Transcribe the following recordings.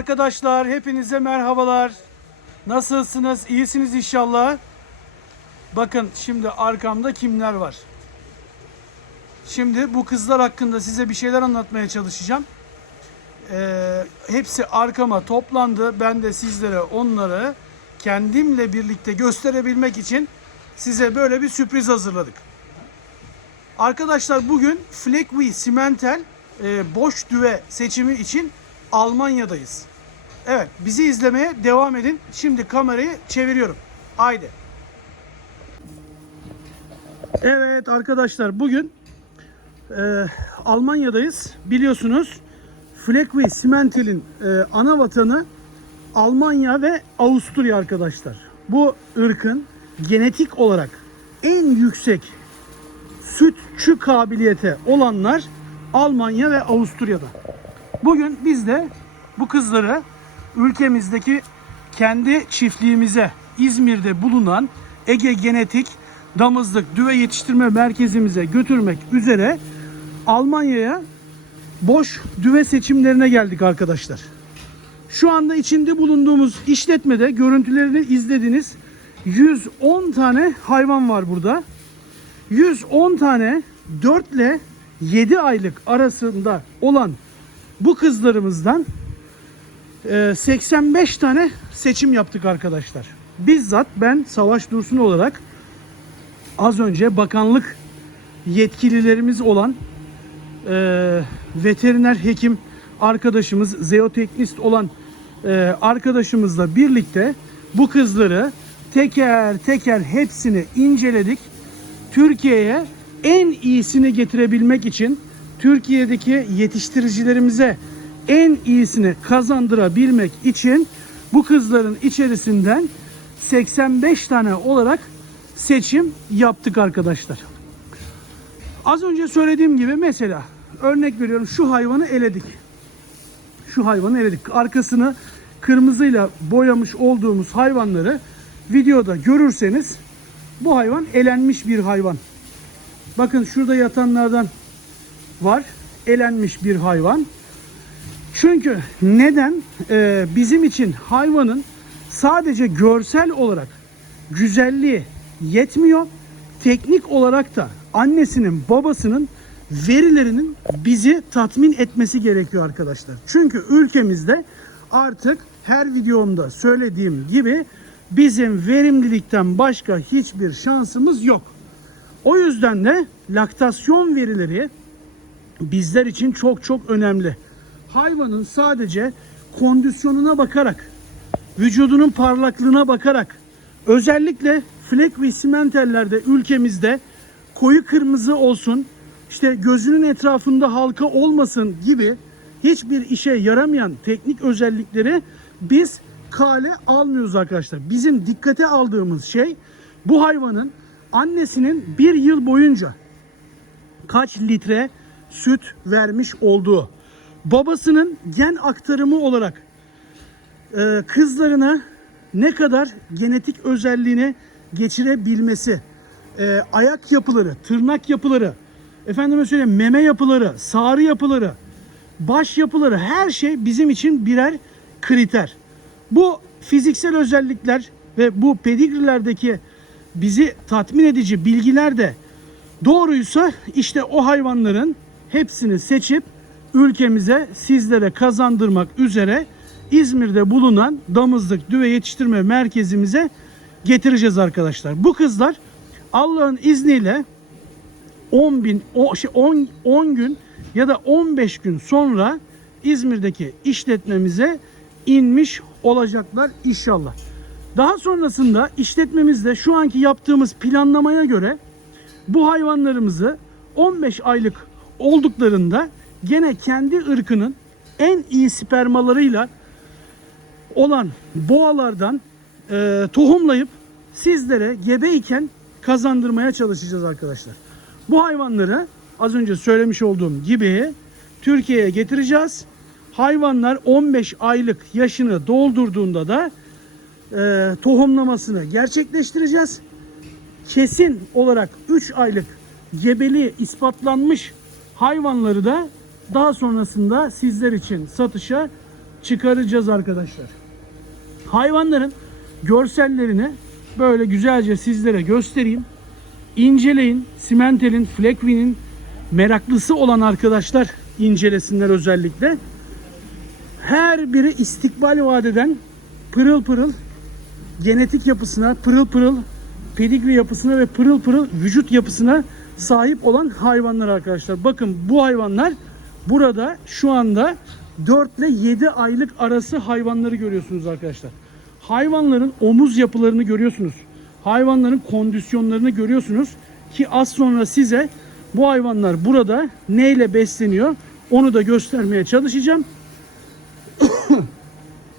arkadaşlar, hepinize merhabalar. Nasılsınız? İyisiniz inşallah. Bakın şimdi arkamda kimler var? Şimdi bu kızlar hakkında size bir şeyler anlatmaya çalışacağım. Ee, hepsi arkama toplandı. Ben de sizlere onları kendimle birlikte gösterebilmek için size böyle bir sürpriz hazırladık. Arkadaşlar bugün Flekwi Simentel e, boş düve seçimi için Almanya'dayız. Evet bizi izlemeye devam edin. Şimdi kamerayı çeviriyorum. Haydi. Evet arkadaşlar bugün e, Almanya'dayız. Biliyorsunuz Flekwi Simentel'in e, ana vatanı Almanya ve Avusturya arkadaşlar. Bu ırkın genetik olarak en yüksek sütçü kabiliyete olanlar Almanya ve Avusturya'da. Bugün biz de bu kızları ülkemizdeki kendi çiftliğimize İzmir'de bulunan Ege Genetik Damızlık Düve Yetiştirme Merkezimize götürmek üzere Almanya'ya boş düve seçimlerine geldik arkadaşlar. Şu anda içinde bulunduğumuz işletmede görüntülerini izlediniz. 110 tane hayvan var burada. 110 tane 4 ile 7 aylık arasında olan bu kızlarımızdan 85 tane seçim yaptık arkadaşlar. Bizzat ben Savaş Dursun olarak az önce bakanlık yetkililerimiz olan e, veteriner hekim arkadaşımız, zeoteknist olan e, arkadaşımızla birlikte bu kızları teker teker hepsini inceledik. Türkiye'ye en iyisini getirebilmek için Türkiye'deki yetiştiricilerimize en iyisini kazandırabilmek için bu kızların içerisinden 85 tane olarak seçim yaptık arkadaşlar. Az önce söylediğim gibi mesela örnek veriyorum şu hayvanı eledik. Şu hayvanı eledik. Arkasını kırmızıyla boyamış olduğumuz hayvanları videoda görürseniz bu hayvan elenmiş bir hayvan. Bakın şurada yatanlardan var. Elenmiş bir hayvan. Çünkü neden? Ee, bizim için hayvanın sadece görsel olarak güzelliği yetmiyor. Teknik olarak da annesinin babasının verilerinin bizi tatmin etmesi gerekiyor arkadaşlar. Çünkü ülkemizde artık her videomda söylediğim gibi bizim verimlilikten başka hiçbir şansımız yok. O yüzden de laktasyon verileri bizler için çok çok önemli. Hayvanın sadece kondisyonuna bakarak, vücudunun parlaklığına bakarak, özellikle flek ve simentellerde ülkemizde koyu kırmızı olsun, işte gözünün etrafında halka olmasın gibi hiçbir işe yaramayan teknik özellikleri biz kale almıyoruz arkadaşlar. Bizim dikkate aldığımız şey bu hayvanın annesinin bir yıl boyunca kaç litre süt vermiş olduğu, babasının gen aktarımı olarak e, kızlarına ne kadar genetik özelliğini geçirebilmesi, e, ayak yapıları, tırnak yapıları, efendime söyleyeyim meme yapıları, sarı yapıları, baş yapıları her şey bizim için birer kriter. Bu fiziksel özellikler ve bu pedigrilerdeki bizi tatmin edici bilgiler de doğruysa işte o hayvanların hepsini seçip ülkemize sizlere kazandırmak üzere İzmir'de bulunan damızlık düve yetiştirme merkezimize getireceğiz arkadaşlar. Bu kızlar Allah'ın izniyle 10 bin, o- şey 10, 10 gün ya da 15 gün sonra İzmir'deki işletmemize inmiş olacaklar inşallah. Daha sonrasında işletmemizde şu anki yaptığımız planlamaya göre bu hayvanlarımızı 15 aylık olduklarında gene kendi ırkının en iyi spermalarıyla olan boğalardan e, tohumlayıp sizlere gebeyken kazandırmaya çalışacağız arkadaşlar. Bu hayvanları az önce söylemiş olduğum gibi Türkiye'ye getireceğiz. Hayvanlar 15 aylık yaşını doldurduğunda da e, tohumlamasını gerçekleştireceğiz. Kesin olarak 3 aylık gebeliği ispatlanmış hayvanları da daha sonrasında sizler için satışa çıkaracağız arkadaşlar. Hayvanların görsellerini böyle güzelce sizlere göstereyim. İnceleyin. Simentel'in, Flekvin'in meraklısı olan arkadaşlar incelesinler özellikle. Her biri istikbal vadeden pırıl pırıl genetik yapısına, pırıl pırıl pedigri yapısına ve pırıl pırıl vücut yapısına sahip olan hayvanlar arkadaşlar. Bakın bu hayvanlar burada şu anda 4 ile 7 aylık arası hayvanları görüyorsunuz arkadaşlar. Hayvanların omuz yapılarını görüyorsunuz. Hayvanların kondisyonlarını görüyorsunuz ki az sonra size bu hayvanlar burada neyle besleniyor onu da göstermeye çalışacağım.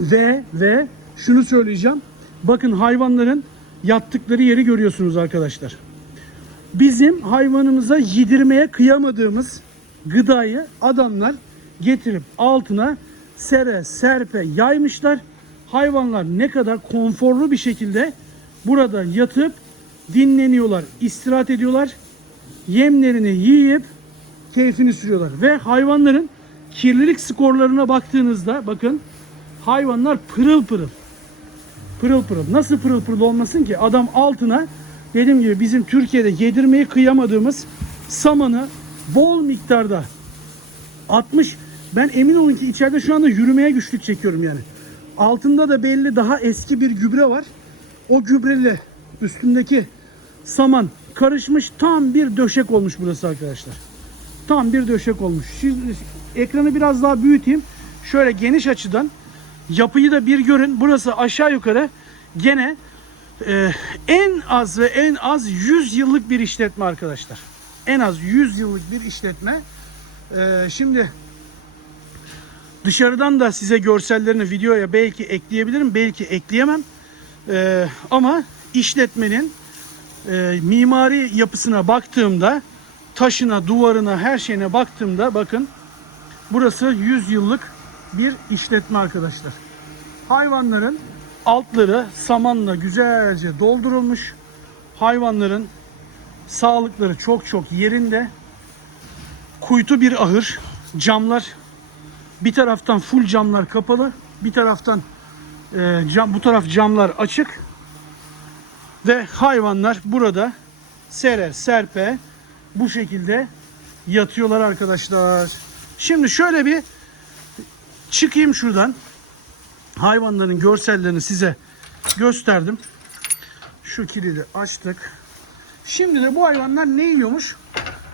ve ve şunu söyleyeceğim. Bakın hayvanların yattıkları yeri görüyorsunuz arkadaşlar. Bizim hayvanımıza yedirmeye kıyamadığımız gıdayı adamlar getirip altına sere serpe yaymışlar. Hayvanlar ne kadar konforlu bir şekilde burada yatıp dinleniyorlar, istirahat ediyorlar. Yemlerini yiyip keyfini sürüyorlar. Ve hayvanların kirlilik skorlarına baktığınızda bakın hayvanlar pırıl pırıl. Pırıl pırıl. Nasıl pırıl pırıl olmasın ki? Adam altına dediğim gibi bizim Türkiye'de yedirmeyi kıyamadığımız samanı bol miktarda 60 ben emin olun ki içeride şu anda yürümeye güçlük çekiyorum yani. Altında da belli daha eski bir gübre var. O gübreyle üstündeki saman karışmış tam bir döşek olmuş burası arkadaşlar. Tam bir döşek olmuş. Şimdi ekranı biraz daha büyüteyim. Şöyle geniş açıdan yapıyı da bir görün. Burası aşağı yukarı gene e, en az ve en az 100 yıllık bir işletme arkadaşlar. En az 100 yıllık bir işletme. E, şimdi dışarıdan da size görsellerini videoya belki ekleyebilirim, belki ekleyemem. E, ama işletmenin e, mimari yapısına baktığımda taşına, duvarına, her şeyine baktığımda bakın burası 100 yıllık bir işletme arkadaşlar. Hayvanların altları samanla güzelce doldurulmuş. Hayvanların sağlıkları çok çok yerinde. Kuytu bir ahır. Camlar bir taraftan full camlar kapalı. Bir taraftan e, cam, bu taraf camlar açık. Ve hayvanlar burada serer serpe bu şekilde yatıyorlar arkadaşlar. Şimdi şöyle bir çıkayım şuradan. Hayvanların görsellerini size gösterdim. Şu kilidi açtık. Şimdi de bu hayvanlar ne yiyormuş?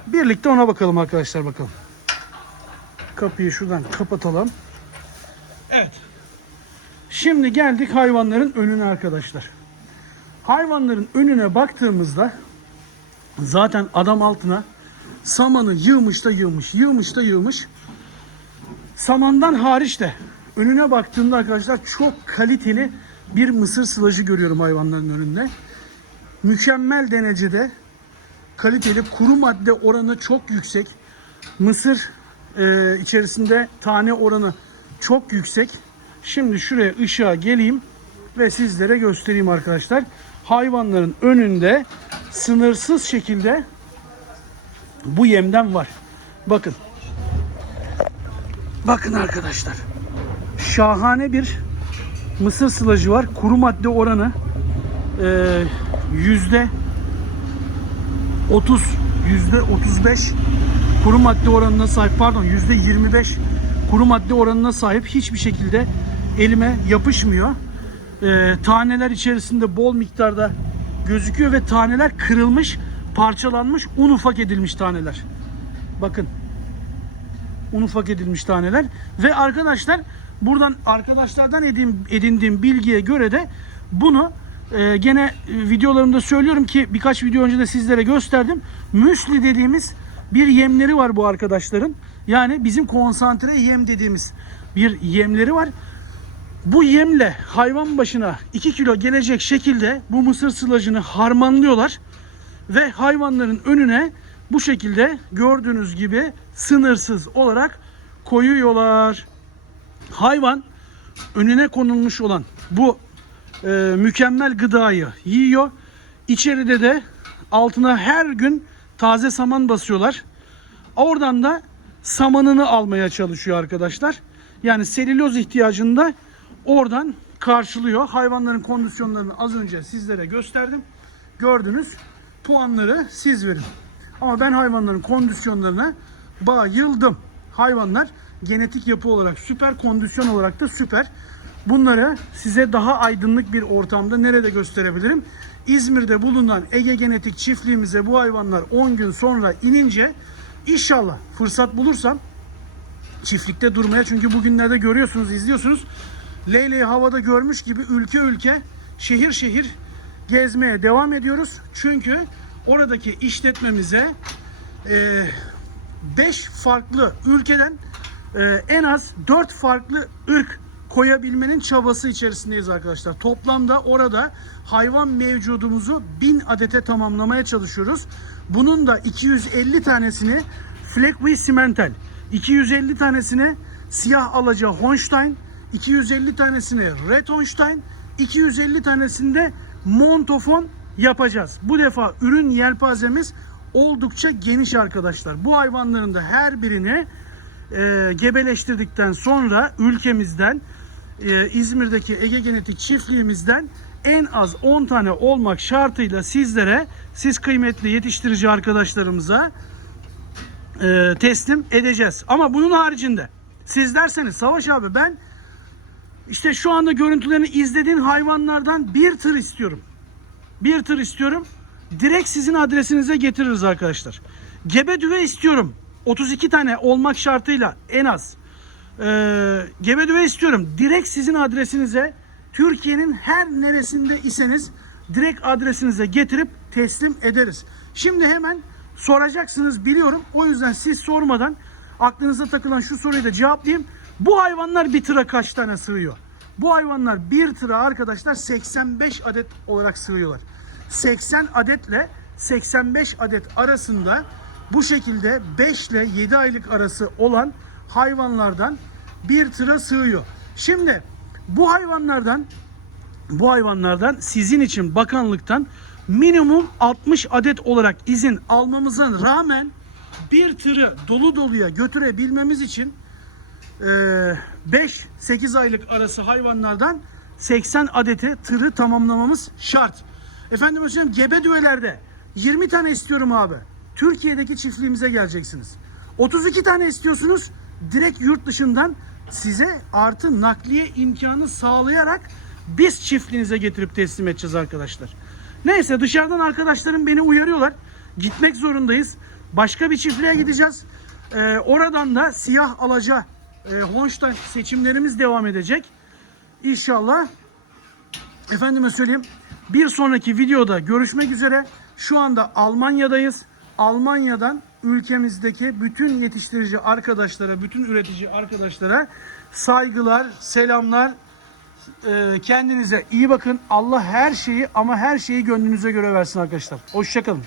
Birlikte ona bakalım arkadaşlar bakalım. Kapıyı şuradan kapatalım. Evet. Şimdi geldik hayvanların önüne arkadaşlar. Hayvanların önüne baktığımızda zaten adam altına samanı yığmış da yığmış, yığmış da yığmış. Samandan hariç de önüne baktığımda arkadaşlar çok kaliteli bir mısır sılacı görüyorum hayvanların önünde. Mükemmel derecede kaliteli kuru madde oranı çok yüksek. Mısır e, içerisinde tane oranı çok yüksek. Şimdi şuraya ışığa geleyim ve sizlere göstereyim arkadaşlar. Hayvanların önünde sınırsız şekilde bu yemden var. Bakın. Bakın arkadaşlar. Şahane bir mısır sılacı var. Kuru madde oranı e, yüzde 30 yüzde 35 kuru madde oranına sahip pardon yüzde 25 kuru madde oranına sahip hiçbir şekilde elime yapışmıyor. E, taneler içerisinde bol miktarda gözüküyor ve taneler kırılmış, parçalanmış, un ufak edilmiş taneler. Bakın. Un ufak edilmiş taneler ve arkadaşlar buradan arkadaşlardan edin, edindiğim bilgiye göre de bunu e, gene e, videolarımda söylüyorum ki birkaç video önce de sizlere gösterdim. Müsli dediğimiz bir yemleri var bu arkadaşların. Yani bizim konsantre yem dediğimiz bir yemleri var. Bu yemle hayvan başına 2 kilo gelecek şekilde bu mısır sılacını harmanlıyorlar ve hayvanların önüne bu şekilde gördüğünüz gibi sınırsız olarak koyuyorlar. Hayvan önüne konulmuş olan bu e, mükemmel gıdayı yiyor. İçeride de altına her gün taze saman basıyorlar. Oradan da samanını almaya çalışıyor arkadaşlar. Yani selüloz ihtiyacını da oradan karşılıyor. Hayvanların kondisyonlarını az önce sizlere gösterdim. Gördünüz. Puanları siz verin. Ama ben hayvanların kondisyonlarına bayıldım. Hayvanlar genetik yapı olarak süper, kondisyon olarak da süper. Bunları size daha aydınlık bir ortamda nerede gösterebilirim? İzmir'de bulunan Ege Genetik çiftliğimize bu hayvanlar 10 gün sonra inince inşallah fırsat bulursam çiftlikte durmaya çünkü bugünlerde görüyorsunuz, izliyorsunuz. Leyleği havada görmüş gibi ülke ülke, şehir şehir gezmeye devam ediyoruz. Çünkü oradaki işletmemize 5 farklı ülkeden e, en az 4 farklı ırk koyabilmenin çabası içerisindeyiz arkadaşlar. Toplamda orada hayvan mevcudumuzu 1000 adete tamamlamaya çalışıyoruz. Bunun da 250 tanesini Fleckwi Simmental, 250 tanesini siyah alaca Holstein, 250 tanesini Red Holstein, 250 tanesinde Montofon yapacağız. Bu defa ürün yelpazemiz oldukça geniş arkadaşlar. Bu hayvanların da her birini e, gebeleştirdikten sonra ülkemizden e, İzmir'deki Ege Genetik çiftliğimizden en az 10 tane olmak şartıyla sizlere siz kıymetli yetiştirici arkadaşlarımıza e, teslim edeceğiz. Ama bunun haricinde siz derseniz Savaş abi ben işte şu anda görüntülerini izlediğin hayvanlardan bir tır istiyorum. Bir tır istiyorum. Direkt sizin adresinize getiririz arkadaşlar. Gebe düve istiyorum. 32 tane olmak şartıyla en az. Ee, gebe istiyorum. Direkt sizin adresinize Türkiye'nin her neresinde iseniz direkt adresinize getirip teslim ederiz. Şimdi hemen soracaksınız biliyorum. O yüzden siz sormadan aklınıza takılan şu soruyu da cevaplayayım. Bu hayvanlar bir tıra kaç tane sığıyor? Bu hayvanlar bir tıra arkadaşlar 85 adet olarak sığıyorlar. 80 adetle 85 adet arasında bu şekilde 5 ile 7 aylık arası olan hayvanlardan bir tıra sığıyor. Şimdi bu hayvanlardan bu hayvanlardan sizin için bakanlıktan minimum 60 adet olarak izin almamıza rağmen bir tırı dolu doluya götürebilmemiz için 5-8 aylık arası hayvanlardan 80 adeti tırı tamamlamamız şart. Efendim hocam gebe düvelerde 20 tane istiyorum abi. Türkiye'deki çiftliğimize geleceksiniz. 32 tane istiyorsunuz. Direkt yurt dışından size artı nakliye imkanı sağlayarak biz çiftliğinize getirip teslim edeceğiz arkadaşlar. Neyse dışarıdan arkadaşlarım beni uyarıyorlar. Gitmek zorundayız. Başka bir çiftliğe gideceğiz. Ee, oradan da siyah alaca e, Holstein seçimlerimiz devam edecek. İnşallah efendime söyleyeyim bir sonraki videoda görüşmek üzere. Şu anda Almanya'dayız. Almanya'dan ülkemizdeki bütün yetiştirici arkadaşlara, bütün üretici arkadaşlara saygılar, selamlar. Ee, kendinize iyi bakın. Allah her şeyi ama her şeyi gönlünüze göre versin arkadaşlar. Hoşçakalın.